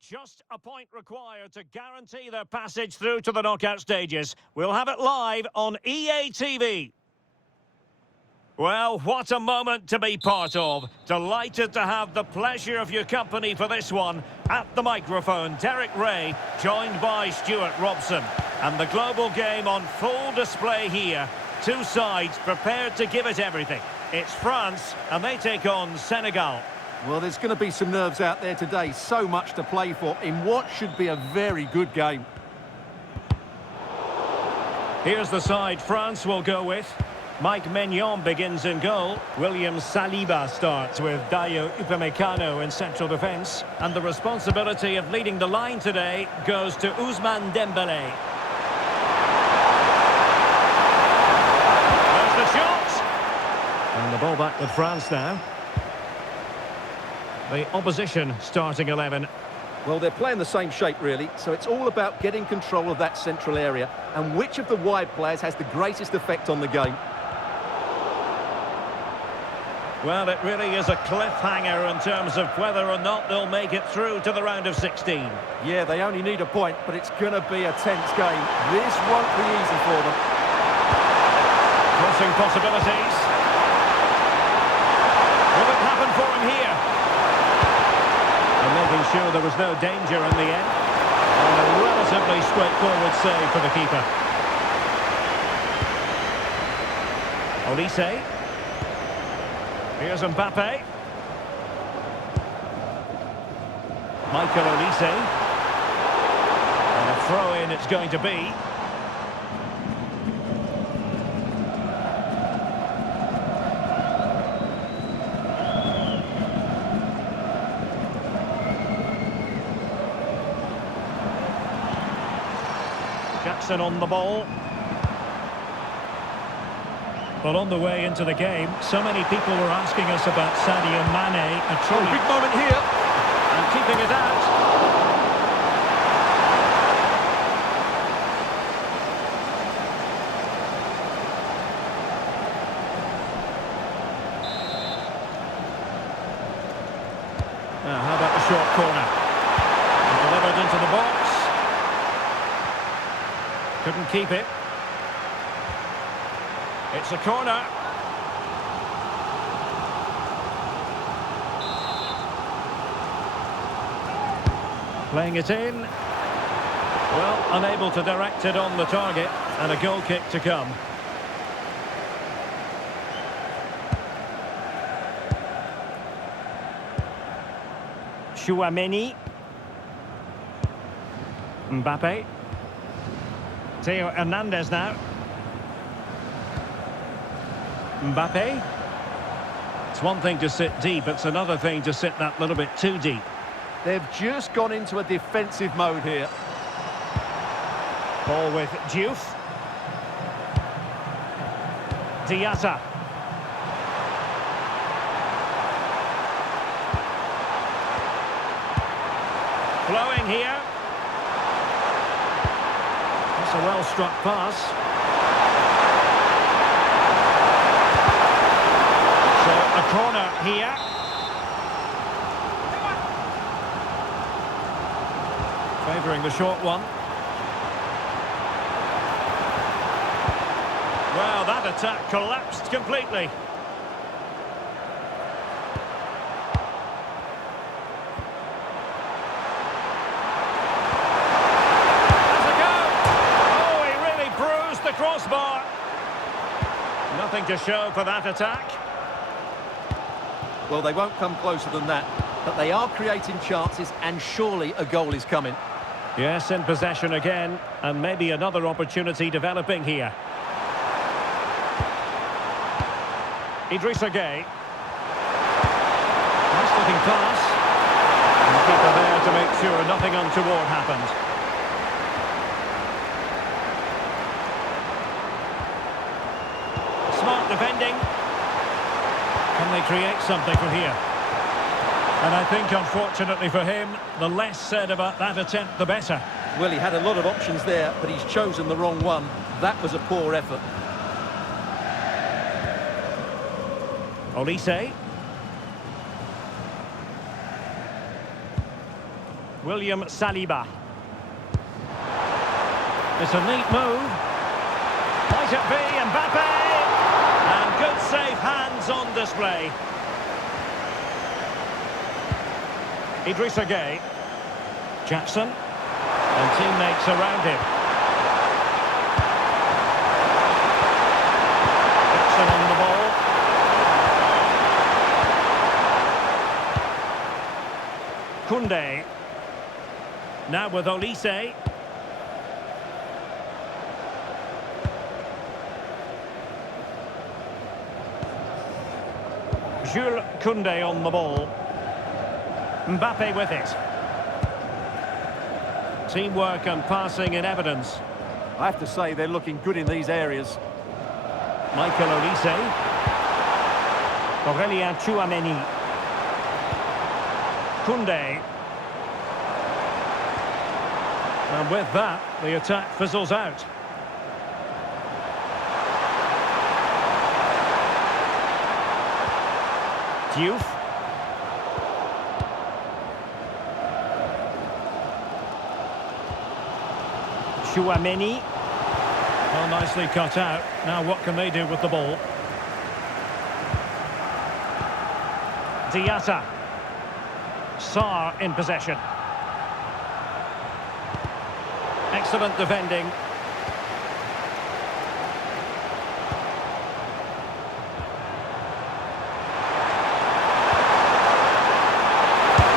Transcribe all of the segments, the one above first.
Just a point required to guarantee their passage through to the knockout stages. We'll have it live on EA TV. Well, what a moment to be part of. Delighted to have the pleasure of your company for this one. At the microphone, Derek Ray, joined by Stuart Robson. And the global game on full display here. Two sides prepared to give it everything. It's France, and they take on Senegal. Well, there's going to be some nerves out there today. So much to play for in what should be a very good game. Here's the side France will go with. Mike Maignan begins in goal. William Saliba starts with Dayo Upamecano in central defence. And the responsibility of leading the line today goes to Ousmane Dembélé. There's the shot! And the ball back with France now. The opposition starting 11. Well, they're playing the same shape, really, so it's all about getting control of that central area and which of the wide players has the greatest effect on the game. Well, it really is a cliffhanger in terms of whether or not they'll make it through to the round of 16. Yeah, they only need a point, but it's going to be a tense game. This won't be easy for them. Crossing possibilities. Will it happen for him here? And making sure there was no danger in the end. And a relatively straightforward save for the keeper. Olise. Here's Mbappe. Michael Olise. And a throw-in it's going to be. Jackson on the ball. Well, on the way into the game, so many people were asking us about Sadio Mane. A truly big moment here. And keeping it out. Now, how about the short corner? Delivered into the box. Couldn't keep it. It's a corner. Playing it in. Well, unable to direct it on the target. And a goal kick to come. Chouameni. Mbappe. Theo Hernandez now. Mbappe. It's one thing to sit deep, it's another thing to sit that little bit too deep. They've just gone into a defensive mode here. Ball with Diouf. Diatta. Flowing here. That's a well-struck pass. A corner here. Favouring the short one. Well, that attack collapsed completely. Has a go! Oh, he really bruised the crossbar. Nothing to show for that attack. Well, they won't come closer than that, but they are creating chances, and surely a goal is coming. Yes, in possession again, and maybe another opportunity developing here. Idrissa Gueye. Nice looking pass. And the keeper there to make sure nothing untoward happened. Smart defending. Can they create something from here? And I think, unfortunately for him, the less said about that attempt, the better. Well, he had a lot of options there, but he's chosen the wrong one. That was a poor effort. Olise. William Saliba. It's a neat move. Might it be Mbappe? And good safe hands on display. Idrissa Gueye. Jackson. And teammates around him. Jackson on the ball. Koundé. Now with Olise. Jules Koundé on the ball. Mbappe with it. Teamwork and passing in evidence. I have to say they're looking good in these areas. Michael Olise. Aurélien Tchouameni. Koundé. And with that, the attack fizzles out. Diouf. Tchouameni. Well, nicely cut out. Now what can they do with the ball? Diatta. Sarr in possession. Excellent defending.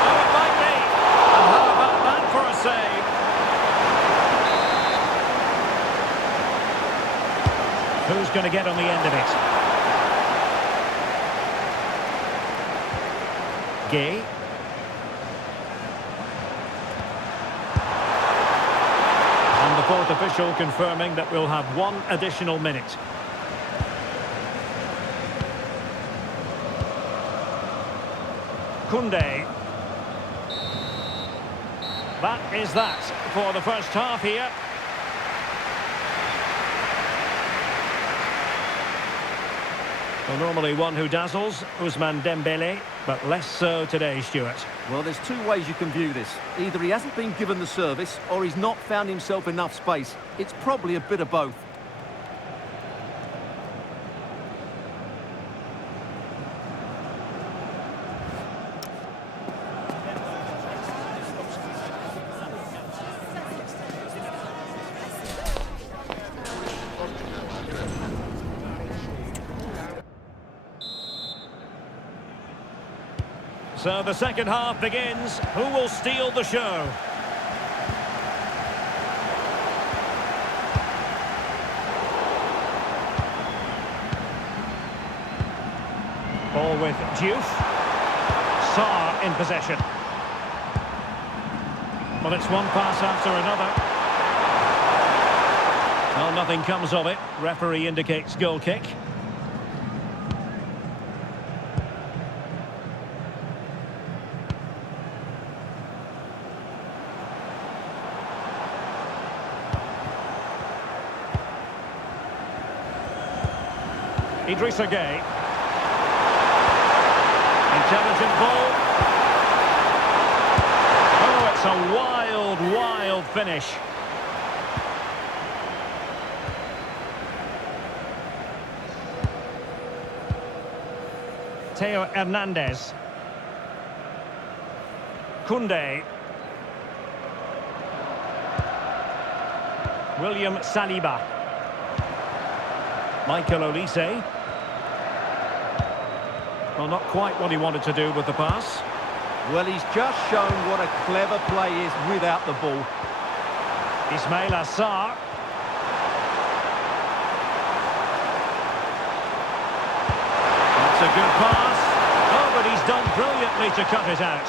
Oh, it might be. And how about that for a save? Who's going to get on the end of it? Gueye. And the fourth official confirming that we'll have one additional minute. Koundé. That is that for the first half here. Well, normally one who dazzles, Ousmane Dembele, but less so today, Stuart. Well, there's two ways you can view this. Either he hasn't been given the service, or he's not found himself enough space. It's probably a bit of both. So the second half begins. Who will steal the show? Ball with Diouf. Sarr in possession. Well, it's one pass after another. Well, nothing comes of it. Referee indicates goal kick. Idrissa Gueye. Intelligent ball. Oh, it's a wild, wild finish. Theo Hernandez. Koundé. William Saliba. Michael Olise. Well, not quite what he wanted to do with the pass. Well, he's just shown what a clever play is without the ball. Ismaila Sarr. That's a good pass. Oh, but he's done brilliantly to cut it out.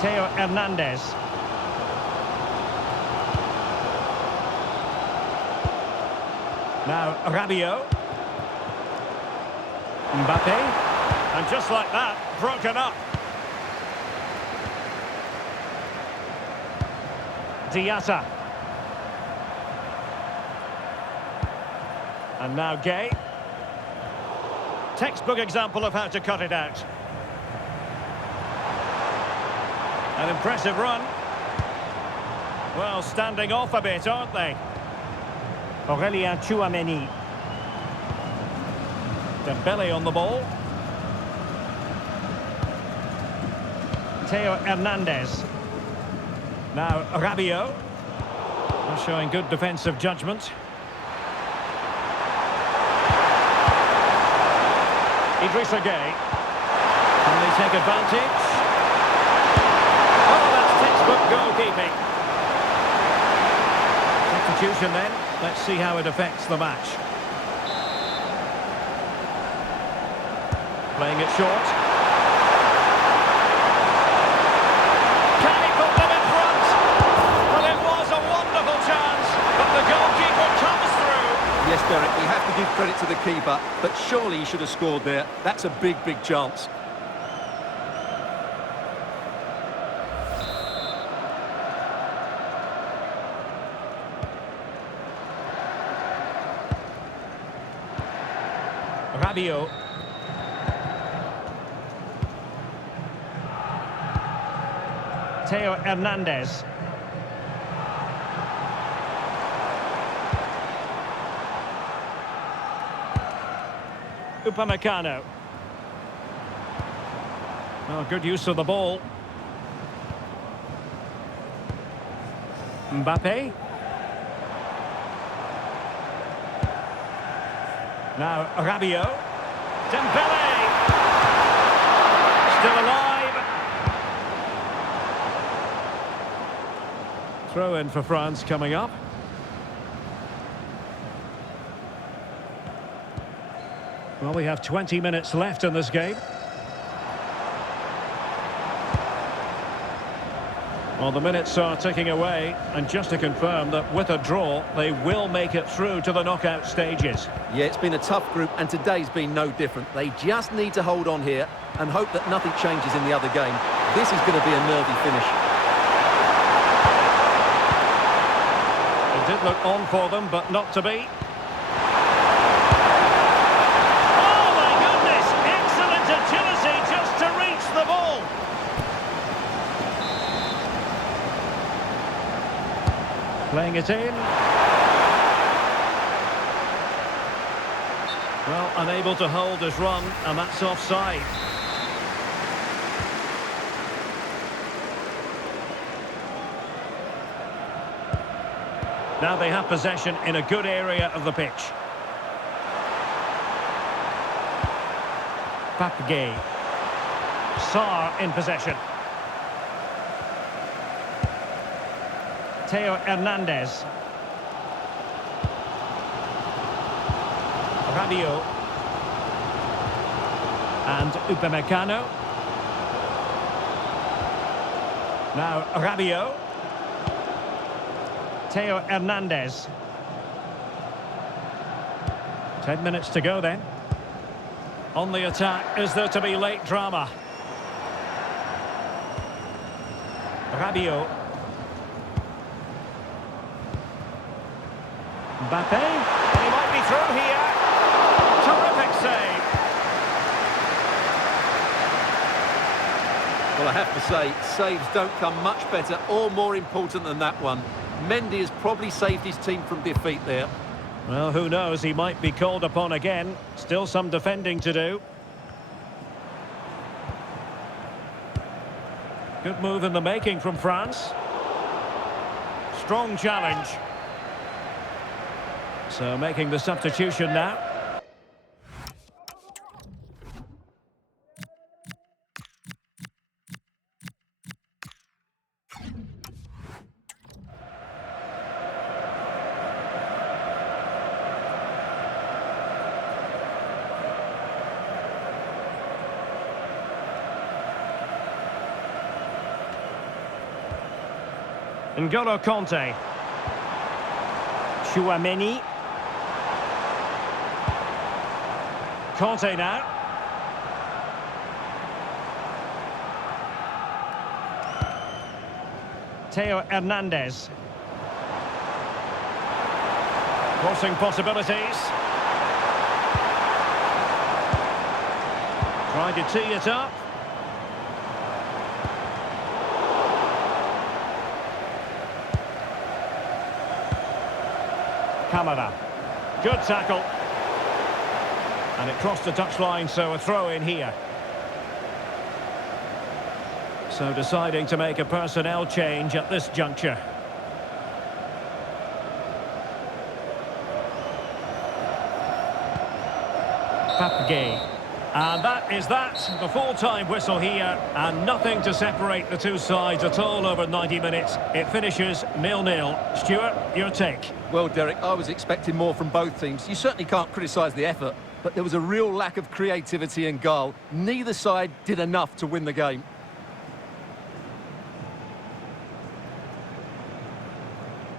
Theo Hernandez. Now Rabiot. Mbappe. And just like that, broken up. Diatta. And now Gueye. textbook example of how to cut it out. An impressive run. Well, standing off a bit, aren't they? Aurélien Tchouameni. Dembele on the ball. Theo Hernandez. Now Rabiot. Showing good defensive judgment. Idrissa Gueye. Can they take advantage? Oh, that's textbook goalkeeping. Substitution then. Let's see how it affects the match. Playing it short. Can he put them in front? Well, it was a wonderful chance, but the goalkeeper comes through. Yes, Derek, we have to give credit to the keeper, but surely he should have scored there. That's a big, big chance. Rabiot. Theo Hernandez. Upamecano. Oh, good use of the ball. Mbappe. Now Rabiot. Dembele. Still alive. Throw in for France coming up. Well, we have 20 minutes left in this game. Well, the minutes are ticking away, and just to confirm that with a draw, they will make it through to the knockout stages. Yeah, it's been a tough group, and today's been no different. They just need to hold on here and hope that nothing changes in the other game. This is going to be a nervy finish. It did look on for them, but not to be. Playing it in. Well, unable to hold his run, and that's offside. Now they have possession in a good area of the pitch. Papgay. Sarr in possession. Theo Hernandez. Rabiot. And Upamecano. Now Rabiot. Theo Hernandez. 10 minutes to go then. On the attack, is there to be late drama? Rabiot. Mbappe, he might be through here. Terrific save. Well, I have to say, saves don't come much better or more important than that one. Mendy has probably saved his team from defeat there. Well, who knows, he might be called upon again. Still some defending to do. Good move in the making from France. Strong challenge. So making the substitution now. N'Golo Kanté. Tchouameni. Kanté now. Theo Hernandez. Crossing possibilities. Trying to tee it up. Camara. Good tackle. And it crossed the touchline, so a throw in here. So deciding to make a personnel change at this juncture. Papgay. And that is that, the full-time whistle here, and nothing to separate the two sides at all over 90 minutes. It finishes 0-0. Stuart, your take? Well, Derek, I was expecting more from both teams. You certainly can't criticise the effort, but there was a real lack of creativity and guile. Neither side did enough to win the game.